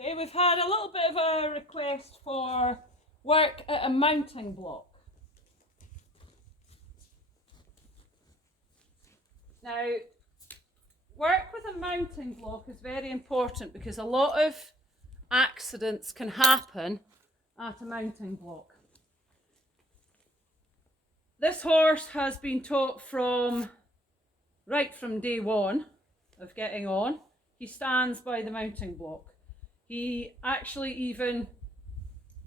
Okay, we've had a little bit of a request for work at a mounting block. Now, work with a mounting block is very important because a lot of accidents can happen at a mounting block. This horse has been taught right from day one of getting on. He stands by the mounting block. He actually even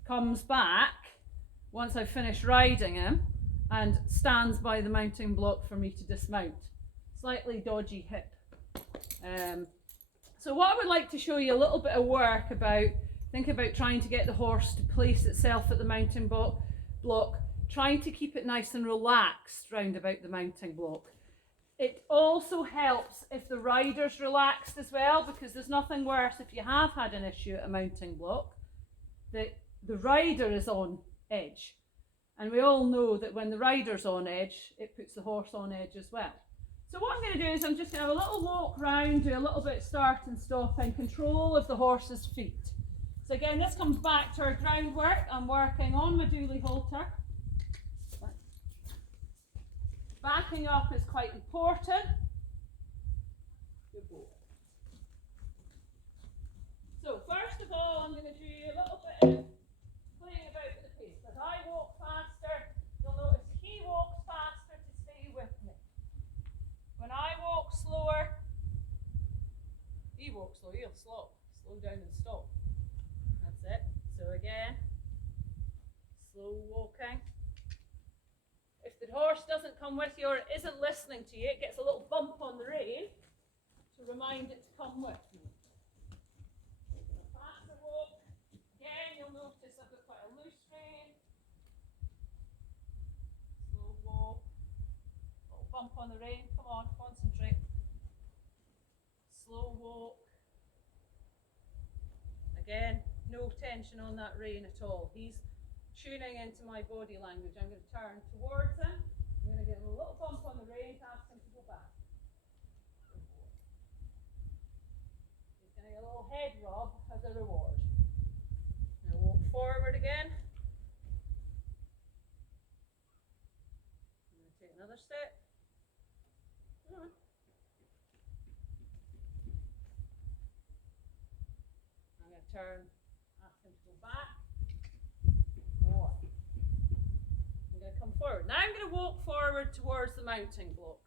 comes back once I've finished riding him and stands by the mounting block for me to dismount. Slightly dodgy hip. So what I would like to show you a little bit of work about, think about trying to get the horse to place itself at the mounting block, trying to keep it nice and relaxed round about the mounting block. It also helps if the rider's relaxed as well, because there's nothing worse if you have had an issue at a mounting block that the rider is on edge. And we all know that when the rider's on edge, it puts the horse on edge as well. So what I'm going to do is I'm just going to have a little walk round, do a little bit of start and stop and control of the horse's feet. So again, this comes back to our groundwork. I'm working on my dually halter. Backing up is quite important. Good boy. So first of all, I'm going to do a little bit of playing about with the pace. As I walk faster, you'll notice he walks faster to stay with me. When I walk slower, he walks slow. He'll slow down and stop. That's it. So again, slow walking. If the horse doesn't come with you or isn't listening to you, it gets a little bump on the rein to remind it to come with me. Faster walk. Again, you'll notice I've got quite a loose rein. Slow walk. Little bump on the rein. Come on, concentrate. Slow walk. Again, no tension on that rein at all. He's tuning into my body language. I'm going to turn towards him. I'm going to give him a little bump on the rein to ask him to go back. He's going to get a little head rub as a reward. Now walk forward again. I'm going to take another step. Come on. I'm going to turn, ask him to go back. I'm going to come forward. Now I'm going to walk forward towards the mounting block.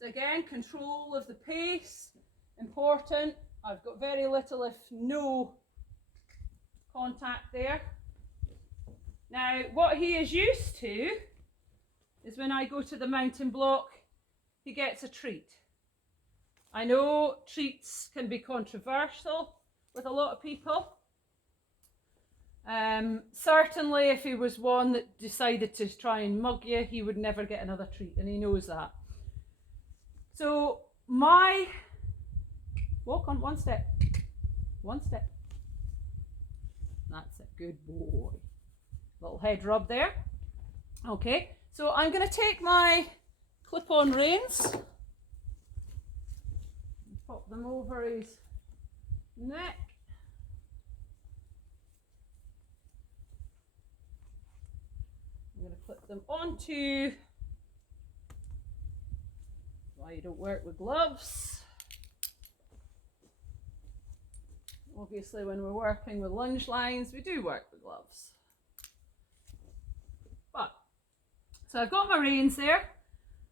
So again, control of the pace, important. I've got very little if no contact there. Now what he is used to is when I go to the mounting block, he gets a treat. I know treats can be controversial with a lot of people. Certainly if he was one that decided to try and mug you, he would never get another treat, and he knows that. So walk on one step, that's it, good boy. Little head rub there. Okay, so I'm going to take my clip-on reins and pop them over his neck. I'm going to clip them onto, why you don't work with gloves. Obviously when we're working with lunge lines, we do work with gloves. But, so I've got my reins there.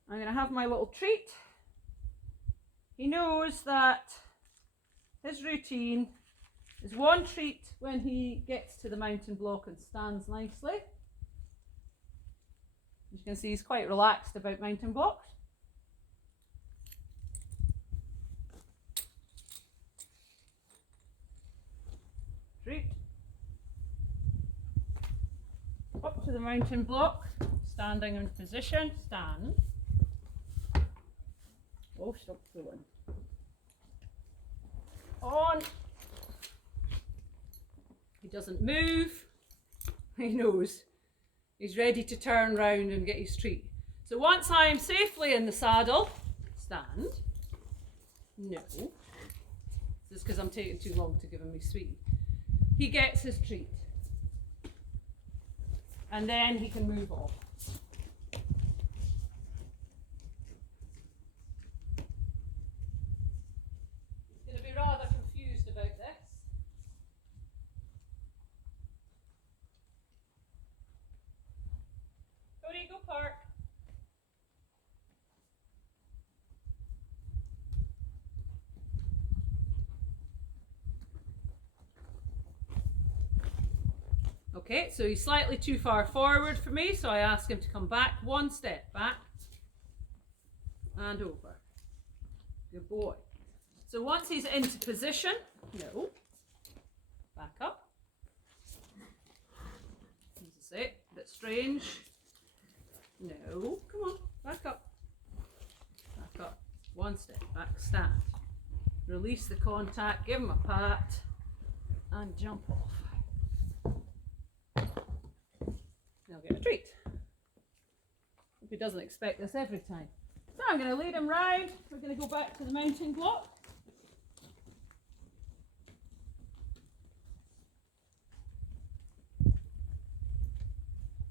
I'm going to have my little treat. He knows that his routine is one treat when he gets to the mounting block and stands nicely. As you can see, he's quite relaxed about mounting blocks. Treat. Up to the mounting block, standing in position, stand. Oh, stop going. On. He doesn't move. He knows. He's ready to turn round and get his treat. So once I am safely in the saddle, stand. No. because I'm taking too long to give him his sweetie. He gets his treat. And then he can move off. He's going to be rather confused about this. Cody, go park. Okay, so he's slightly too far forward for me, so I ask him to come back one step, back and over. Good boy. So once he's into position, no, back up. As I say, a bit strange. No, come on, back up. Back up, one step, back, stand. Release the contact, give him a pat, and jump off. He'll get a treat. Hope he doesn't expect this every time. So I'm going to lead him round. We're going to go back to the mounting block.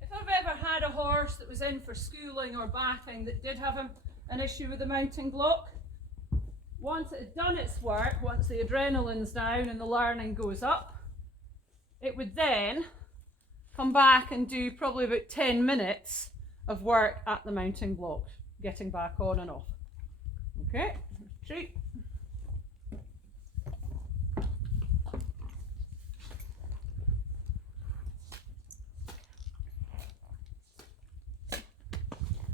If I've ever had a horse that was in for schooling or backing that did have an issue with the mounting block, once it had done its work, once the adrenaline's down and the learning goes up, it would then come back and do probably about 10 minutes of work at the mounting block, getting back on and off. Okay, treat.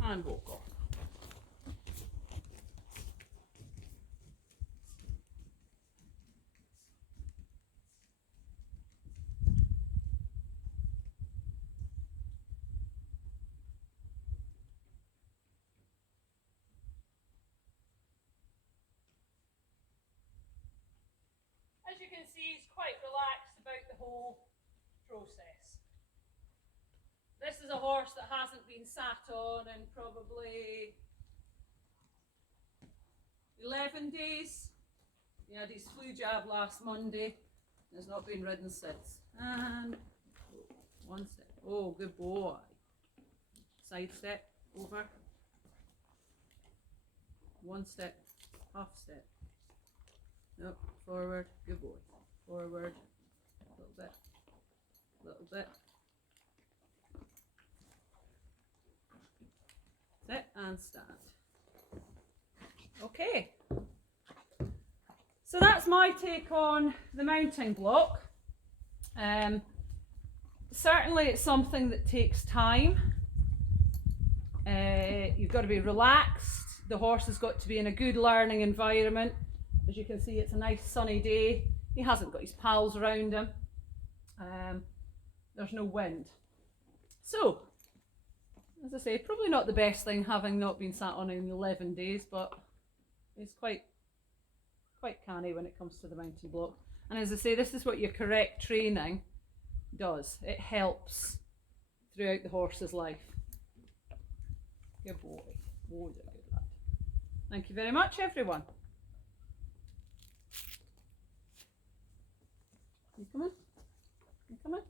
And walk off. As you can see, he's quite relaxed about the whole process. This is a horse that hasn't been sat on in probably 11 days. He had his flu jab last Monday and has not been ridden since. And one step. Oh, good boy. Side step, over. One step, half step. Nope, forward, good boy. Forward, a little bit. Sit and stand. Okay. So that's my take on the mounting block. Certainly it's something that takes time. You've got to be relaxed. The horse has got to be in a good learning environment. As you can see, it's a nice sunny day. He hasn't got his pals around him. There's no wind. So, as I say, probably not the best thing having not been sat on in 11 days, but it's quite canny when it comes to the mounting block. And as I say, this is what your correct training does. It helps throughout the horse's life. Good boy. Oh, you're a good lad. Thank you very much, everyone. You come in? You come in?